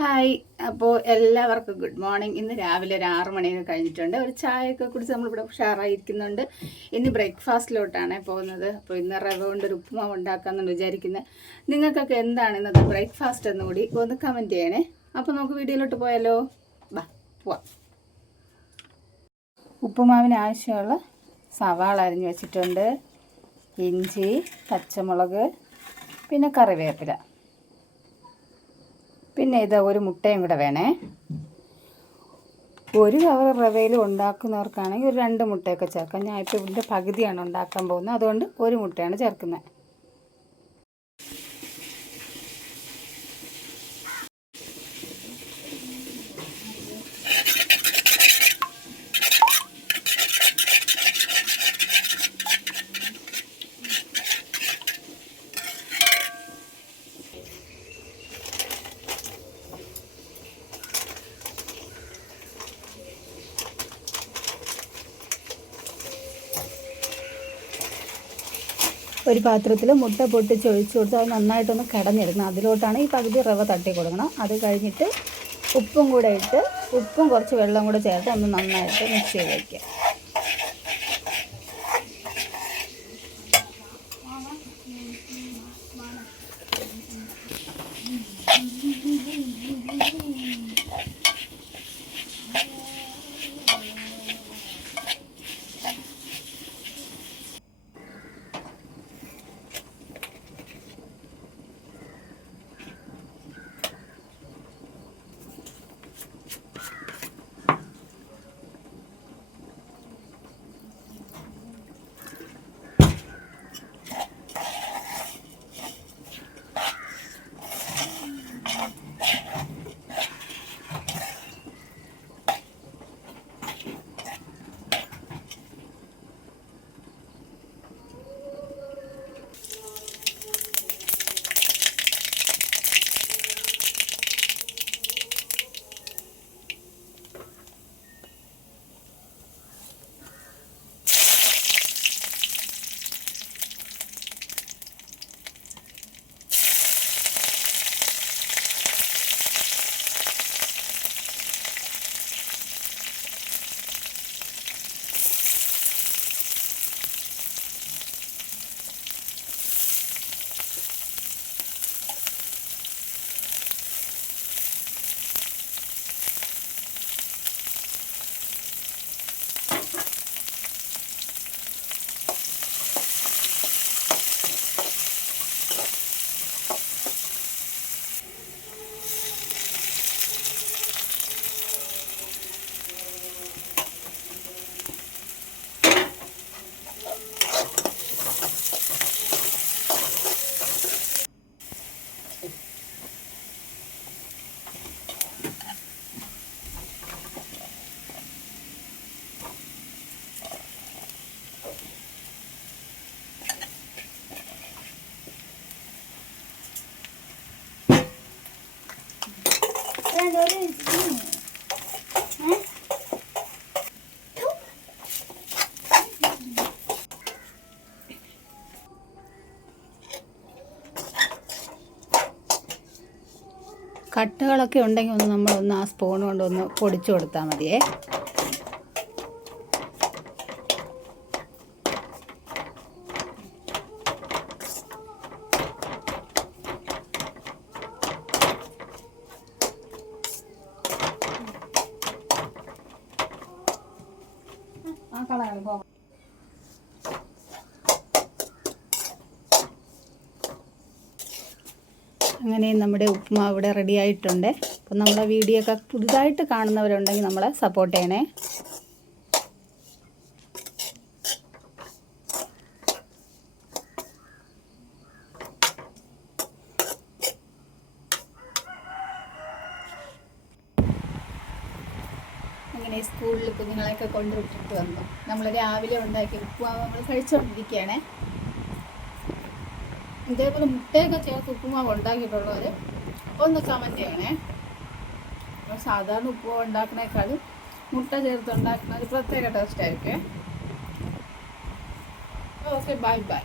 Hi. അപ്പോൾ എല്ലാവർക്കും good morning. ഇന്ന് രാവിലെ ഒരു ആറ് മണിയൊക്കെ കഴിഞ്ഞിട്ടുണ്ട്. ഒരു ചായയൊക്കെ കുടിച്ച് നമ്മളിവിടെ ഉഷാറായിരിക്കുന്നുണ്ട്. ഇന്ന് ബ്രേക്ക്ഫാസ്റ്റിലോട്ടാണ് പോകുന്നത്. അപ്പോൾ ഇന്ന് റവ കൊണ്ട് ഒരു ഉപ്പുമാവ് ഉണ്ടാക്കാമെന്നാണ് വിചാരിക്കുന്നത് നിങ്ങൾക്കൊക്കെ എന്താണ് ഇന്നത്തെ ബ്രേക്ക്ഫാസ്റ്റ് എന്ന് കൂടി ഒന്ന് കമന്റ് ചെയ്യണേ. അപ്പോൾ നമുക്ക് വീഡിയോയിലോട്ട് പോയാലോ? ബാ പോവാം. ഉപ്പുമാവിന് ആവശ്യമുള്ള സവാള അരിഞ്ഞ് വെച്ചിട്ടുണ്ട്. ഇഞ്ചി പച്ചമുളക് പിന്നെ കറിവേപ്പില. പിന്നെ ഇത് ഒരു മുട്ടയും കൂടെ വേണേ. ഒരു കവർ റവയിൽ ഉണ്ടാക്കുന്നവർക്കാണെങ്കിൽ ഒരു രണ്ട് മുട്ടയൊക്കെ ചേർക്കാം. ഞാൻ ഇപ്പോൾ ഇതിന്റെ പകുതിയാണ് ഉണ്ടാക്കാൻ പോകുന്നത്. അതുകൊണ്ട് ഒരു മുട്ടയാണ് ചേർക്കുന്നത്. ഒരു പാത്രത്തിൽ മുട്ട പൊട്ടിച്ച് ഒഴിച്ചു കൊടുത്ത് അത് നന്നായിട്ടൊന്ന് കിടഞ്ഞെടുക്കണം അതിലോട്ടാണ് ഈ പകുതി റവ തട്ടി കൊടുക്കണം. അത് കഴിഞ്ഞിട്ട് ഉപ്പും കൂടെ ഇട്ട് ഉപ്പും കുറച്ച് വെള്ളം കൂടെ ചേർത്ത് ഒന്ന് നന്നായിട്ട് മിക്സ് ചെയ്ത് വയ്ക്കുക കട്ടകളൊക്കെ ഉണ്ടെങ്കിൽ ഒന്ന് നമ്മളൊന്ന് ആ സ്പൂൺ കൊണ്ടൊന്ന് പൊടിച്ചു കൊടുത്താൽ മതിയേ. കളയാണ് അങ്ങനെ നമ്മുടെ ഉപ്പുമാവ് ഇവിടെ റെഡി ആയിട്ടുണ്ട്. അപ്പം നമ്മളെ വീഡിയോ ഒക്കെ പുതുതായിട്ട് കാണുന്നവരുണ്ടെങ്കിൽ നമ്മളെ സപ്പോർട്ട് ചെയ്യണേ. അങ്ങനെ സ്കൂളിൽ കുഞ്ഞുങ്ങളെയൊക്കെ കൊണ്ടുവിട്ടിട്ട് വന്നു. നമ്മൾ രാവിലെ ഉണ്ടാക്കി ഉപ്പുമാവ് നമ്മൾ കഴിച്ചുകൊണ്ടിരിക്കുകയാണ് ഇതേപോലെ മുട്ടയൊക്കെ ചേർത്ത് ഉപ്പുമാവ് ഉണ്ടാക്കിയിട്ടുള്ളവർ ഒന്ന് കമന്റ് ചെയ്യണേ. അപ്പോൾ സാധാരണ ഉപ്പുമാവ് ഉണ്ടാക്കുന്നേക്കാളും മുട്ട ചേർത്ത് ഉണ്ടാക്കുന്ന ഒരു പ്രത്യേക ടേസ്റ്റ് ആയിരിക്കും. Okay bye bye